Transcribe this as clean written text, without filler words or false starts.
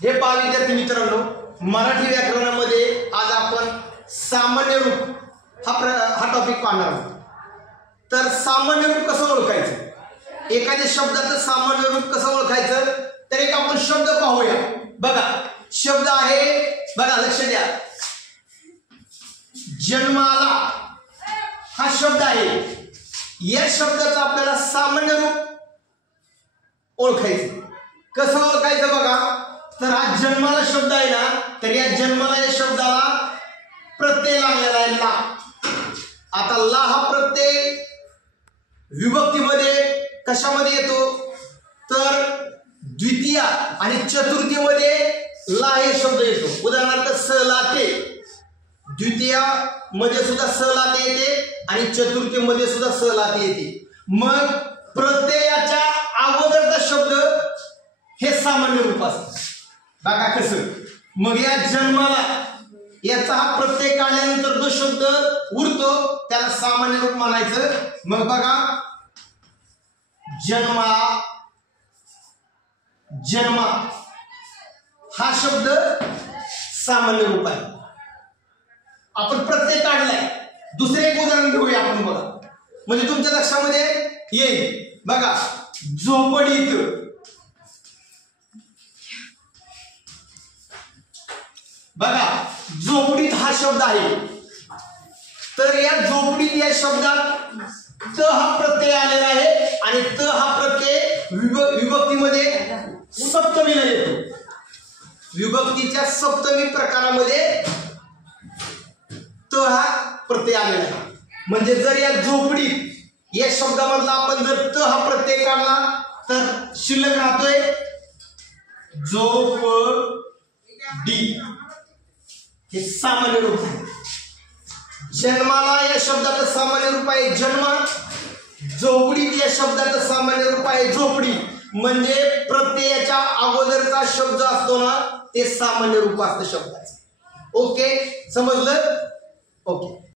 हे पहा विद्यार्थी मित्रांनो, मराठी व्याकरणामध्ये आज आपण सामान्य रूप हा टॉपिक पाहणार आहोत. तर सामान्य रूप कसं ओळखायचं, एखाद्या शब्दाचं सामान्य रूप कसं ओळखायचं, तर एक आपण शब्द पाहूया. बघा शब्द आहे, बघा लक्ष द्या, जन्माला हा शब्द आहे. या शब्दाचं आपल्याला सामान्य रूप ओळखायचं. कसं ओळखायचं बघा, तर हा जन्माला शब्द आहे ना, तर या जन्माला या शब्दाला प्रत्यय लागलेला आहे ला. आता ला हा प्रत्यय विभक्तीमध्ये कशामध्ये येतो, तर द्वितीय आणि चतुर्थीमध्ये ला हे शब्द येतो. उदाहरणार्थ स लाते, द्वितीय मध्ये सुद्धा स लाते येते आणि चतुर्थीमध्ये सुद्धा स लाते येते. मग प्रत्ययाच्या अगोदरचा शब्द हे सामान्य रूप असतं. बघा कसं, मग या जन्माला याचा हा प्रत्यय काढल्यानंतर जो शब्द उरतो त्याला सामान्य रूप म्हणायचं. मग बघा जन्मा, जन्मा हा शब्द सामान्य रूप आहे. आपण प्रत्यय काढलाय. दुसरे एक उदाहरण घेऊया आपण, बघा म्हणजे तुमच्या लक्षामध्ये येईल. बघा झोपडीत, बघा झोपडीत हा शब्द आहे. तर या झोपडीत या शब्दात त हा प्रत्यय आलेला आहे आणि त हा प्रत्यय विभक्तीमध्ये सप्तमीला येतो. विभक्तीच्या सप्तमी प्रकारामध्ये त हा प्रत्यय आलेला आहे. म्हणजे जर या झोपडीत या शब्दामधला आपण जर त हा प्रत्यय काढला तर शिल्लक राहतोय झोपडी. हे सामान्य रूप आहे. जन्माला या शब्दाचं सामान्य रूप आहे जन्म. झोपडीत या शब्दाचं सामान्य रूप आहे झोपडी. म्हणजे प्रत्ययाच्या अगोदरचा शब्द असतो ना, ते सामान्य रूप असतं शब्दाचं. ओके, समजलं? ओके.